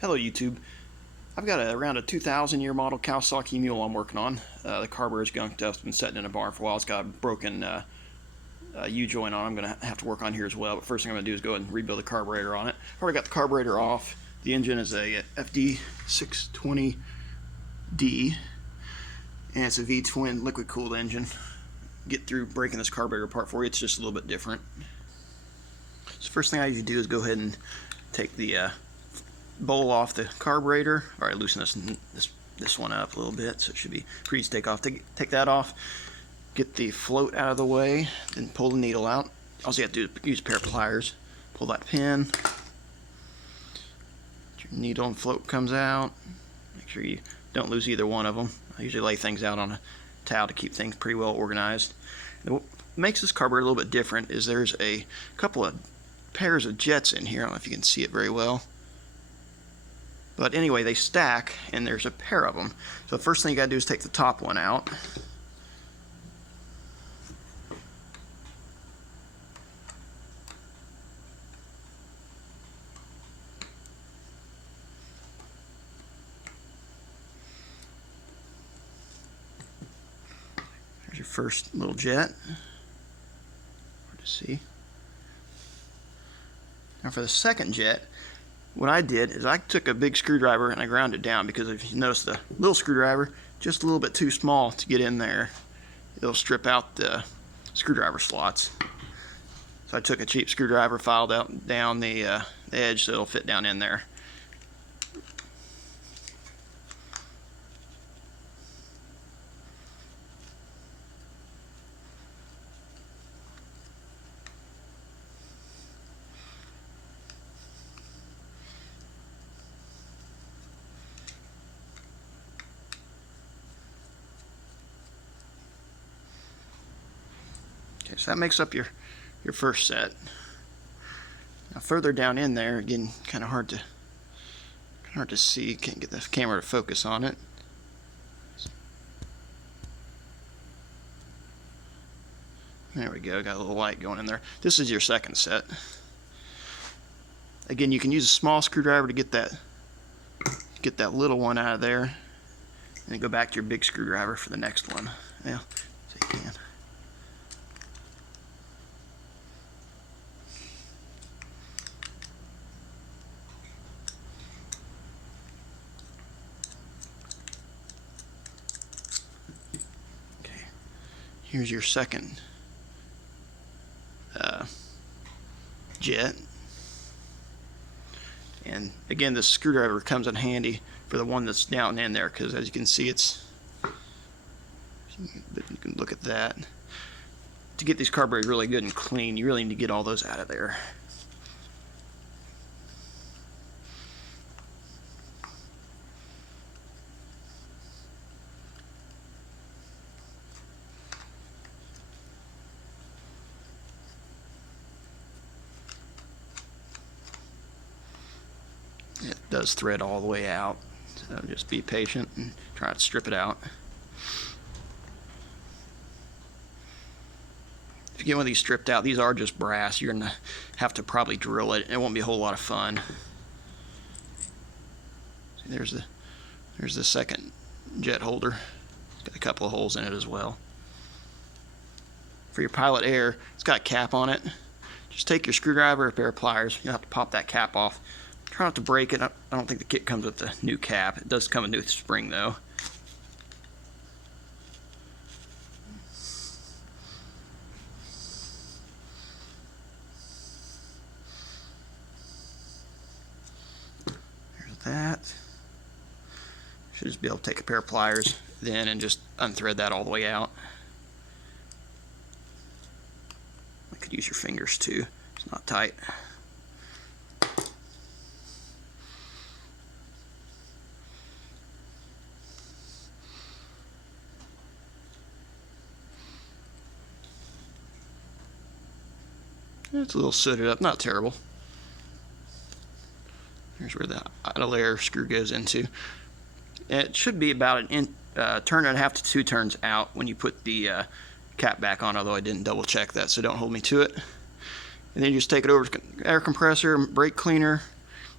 Hello YouTube. I've got around a 2000 year model Kawasaki mule I'm working on. The carburetor's gunked up. It's been sitting in a barn for a while. It's got a broken U-joint on. I'm going to have to work on here as well. But first thing I'm going to do is go ahead and rebuild the carburetor on it. I've already got the carburetor off. The engine is a FD620D. And it's a V-twin liquid cooled engine. Get through breaking this carburetor apart for you. It's just a little bit different. So first thing I usually do is go ahead and take the bowl off the carburetor. Alright, loosen this one up a little bit, so it should be pretty easy to take off. Take that off, get the float out of the way, then pull the needle out. All you have to do is use a pair of pliers. Pull that pin. Your needle and float comes out. Make sure you don't lose either one of them. I usually lay things out on a towel to keep things pretty well organized. And what makes this carburetor a little bit different is there's a couple of pairs of jets in here. I don't know if you can see it very well. But anyway, they stack, and there's a pair of them. So the first thing you got to do is take the top one out. There's your first little jet. Hard to see. Now for the second jet, what I did is I took a big screwdriver and I ground it down, because if you notice the little screwdriver, just a little bit too small to get in there. It'll strip out the screwdriver slots. So I took a cheap screwdriver, filed out down the edge so it'll fit down in there. Okay, so that makes up your first set. Now further down in there, again, kind of hard to see. Can't get the camera to focus on it. There we go. Got a little light going in there. This is your second set. Again, you can use a small screwdriver to get that little one out of there, and then go back to your big screwdriver for the next one. Well, so you can. Here's your second jet. And again, this screwdriver comes in handy for the one that's down in there, because as you can see, you can look at that. To get these carburetors really good and clean, you really need to get all those out of there. It does thread all the way out, so just be patient and try to strip it out. If you get one of these stripped out, these are just brass. You're going to have to probably drill it. It won't be a whole lot of fun. See, there's the second jet holder. It's got a couple of holes in it as well. For your pilot air, it's got a cap on it. Just take your screwdriver or a pair of pliers. You'll have to pop that cap off. Try not to break it. I don't think the kit comes with the new cap. It does come with a new spring though. There's that. Should just be able to take a pair of pliers then and just unthread that all the way out. I could use your fingers too. It's not tight. It's a little sooted up, not terrible. Here's where the idle air screw goes into. It should be about an turn and a half to 2 turns out when you put the cap back on, although I didn't double check that, so don't hold me to it. And then you just take it over to air compressor, brake cleaner,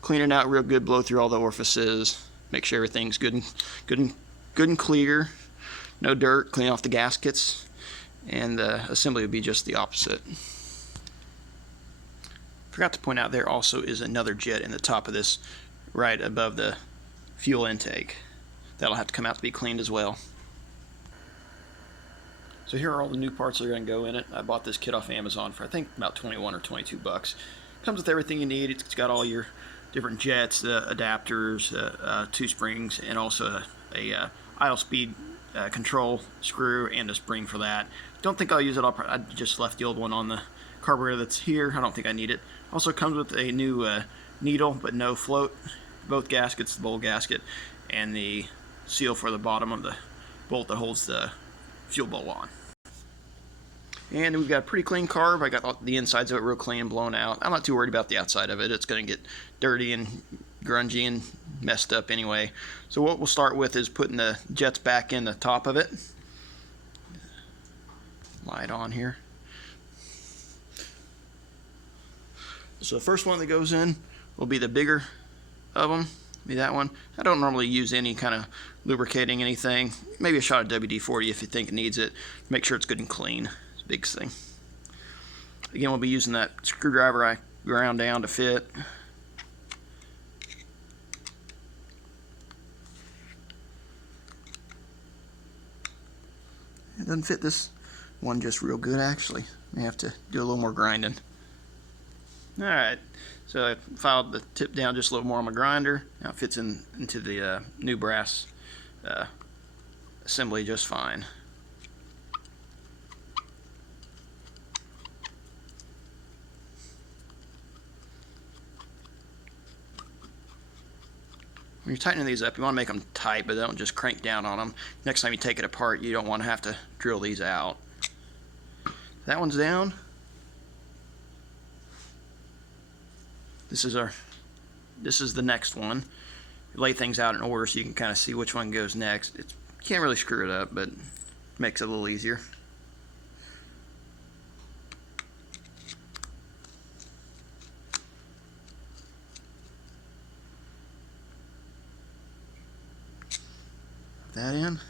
clean it out real good, blow through all the orifices, make sure everything's good and clear, no dirt, clean off the gaskets, and the assembly would be just the opposite. Forgot to point out there also is another jet in the top of this right above the fuel intake. That'll have to come out to be cleaned as well. So here are all the new parts that are going to go in it. I bought this kit off Amazon for I think about 21 or 22 bucks. Comes with everything you need. It's got all your different jets, adapters, two springs, and also a idle speed control screw and a spring for that. Don't think I'll use it all. I just left the old one on the carburetor that's here. I don't think I need it. Also comes with a new needle but no float. Both gaskets, the bowl gasket and the seal for the bottom of the bolt that holds the fuel bowl on. And we've got a pretty clean carb. I got the insides of it real clean and blown out. I'm not too worried about the outside of it. It's going to get dirty and grungy and messed up anyway. So what we'll start with is putting the jets back in the top of it. Light on here. So the first one that goes in will be the bigger of them. Be that one. I don't normally use any kind of lubricating anything. Maybe a shot of WD-40 if you think it needs it. Make sure it's good and clean. It's the biggest thing. Again, we'll be using that screwdriver I ground down to fit. It doesn't fit this one just real good actually. May have to do a little more grinding. Alright, so I filed the tip down just a little more on my grinder. Now it fits into the new brass assembly just fine. When you're tightening these up, you want to make them tight, but don't just crank down on them. Next time you take it apart, you don't want to have to drill these out. That one's down. This is the next one. Lay things out in order so you can kind of see which one goes next. You can't really screw it up, but it makes it a little easier. Put that in.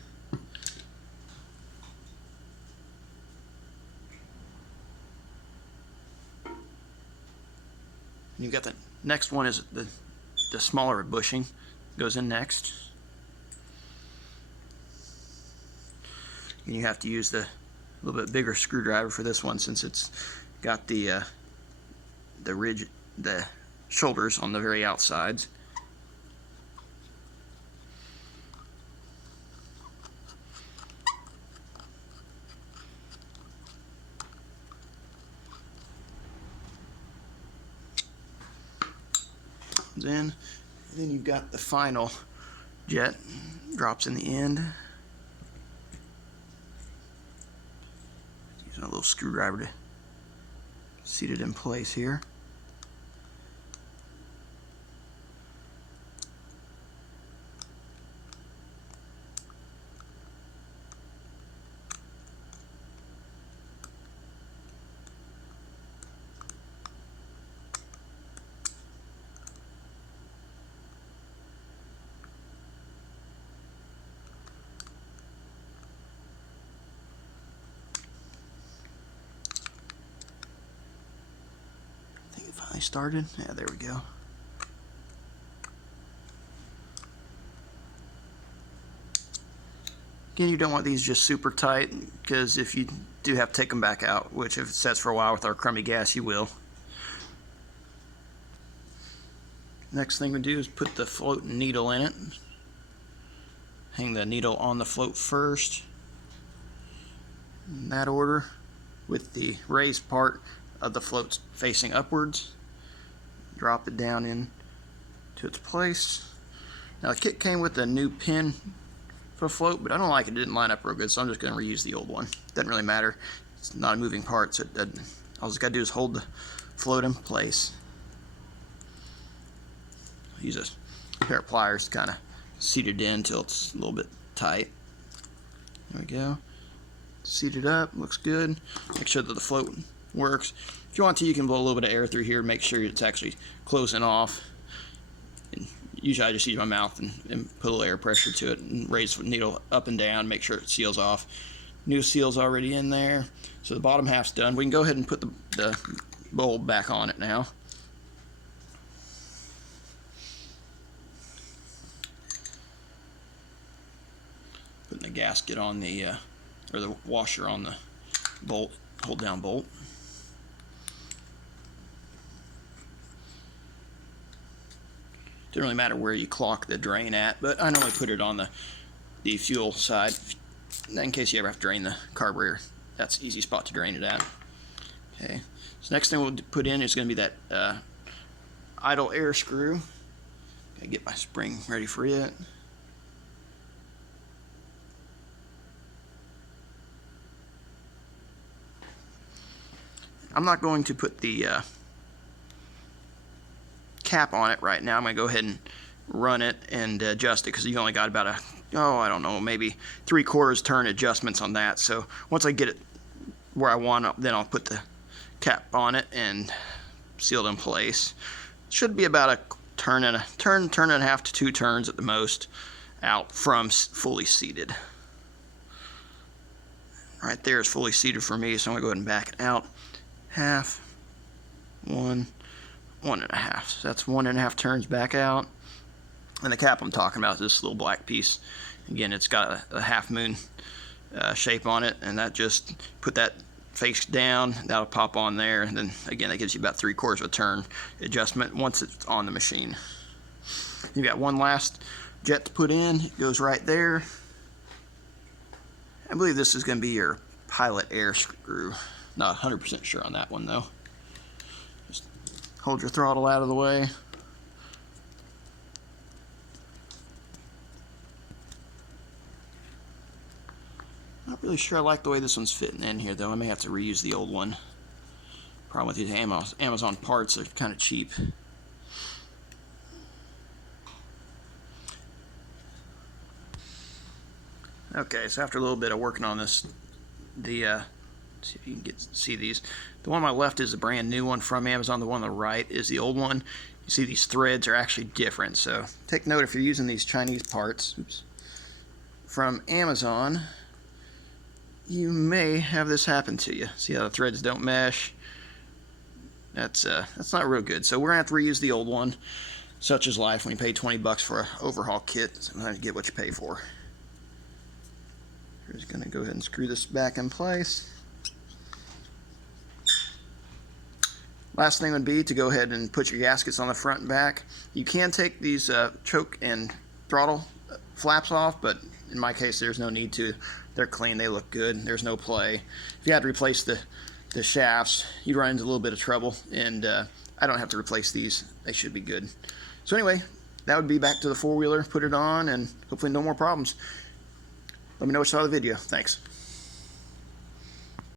You've got the next one is the smaller bushing goes in next. And you have to use the little bit bigger screwdriver for this one since it's got the shoulders on the very outsides. In, and then you've got the final jet drops in the end. Using a little screwdriver to seat it in place here. I started. Yeah, there we go. Again, you don't want these just super tight because if you do have to take them back out, which if it sets for a while with our crummy gas, you will. Next thing we do is put the floating needle in it. Hang the needle on the float first. In that order, with the raised part of the float facing upwards. Drop it down in to its place. Now the kit came with a new pin for a float, but I don't like it. It didn't line up real good, so I'm just going to reuse the old one. Doesn't really matter. It's not a moving part, so all it's got to do is hold the float in place. Use a pair of pliers to kind of seat it in until it's a little bit tight. There we go. Seat it up. Looks good. Make sure that the float works. If you want to, you can blow a little bit of air through here, make sure it's actually closing off. Usually I just use my mouth and put a little air pressure to it and raise the needle up and down, make sure it seals off. New seal's already in there, so the bottom half's done. We can go ahead and put the bowl back on it now. Putting the gasket on the, or the washer on the bolt, hold down bolt. Doesn't really matter where you clock the drain at, but I normally put it on the fuel side in case you ever have to drain the carburetor. That's an easy spot to drain it at. Okay, so next thing we'll put in is going to be that idle air screw. Gotta get my spring ready for it. I'm not going to put the cap on it right now. I'm going to go ahead and run it and adjust it because you've only got about I don't know, maybe 3/4 turn adjustments on that. So once I get it where I want it, then I'll put the cap on it and seal it in place. Should be about a turn and a half to 2 turns at the most out from fully seated. Right there is fully seated for me, so I'm going to go ahead and back it out. Half, 1, 1.5. So that's 1.5 turns back out. And the cap I'm talking about is this little black piece. Again, it's got a half moon shape on it, and that just put that face down, that'll pop on there, and then again that gives you about 3/4 of a turn adjustment once it's on the machine. You've got one last jet to put in. It goes right there. I believe this is going to be your pilot air screw. Not 100% sure on that one though. Just hold your throttle out of the way. Not really sure I like the way this one's fitting in here though. I may have to reuse the old one. Problem with these Amazon parts, they're kind of cheap. Okay, so after a little bit of working on this, see if you can see these. The one on my left is the brand new one from Amazon. The one on the right is the old one. You see these threads are actually different. So take note if you're using these Chinese parts from Amazon, you may have this happen to you. See how the threads don't mesh? That's not real good. So we're gonna have to reuse the old one. Such is life when you pay 20 bucks for an overhaul kit. Sometimes you get what you pay for. We're just gonna go ahead and screw this back in place. Last thing would be to go ahead and put your gaskets on the front and back. You can take these choke and throttle flaps off, but in my case there's no need to. They're clean, they look good, there's no play. If you had to replace the shafts, you'd run into a little bit of trouble, and I don't have to replace these. They should be good. So anyway, that would be back to the four-wheeler, put it on, and hopefully no more problems. Let me know what you saw of the video. Thanks.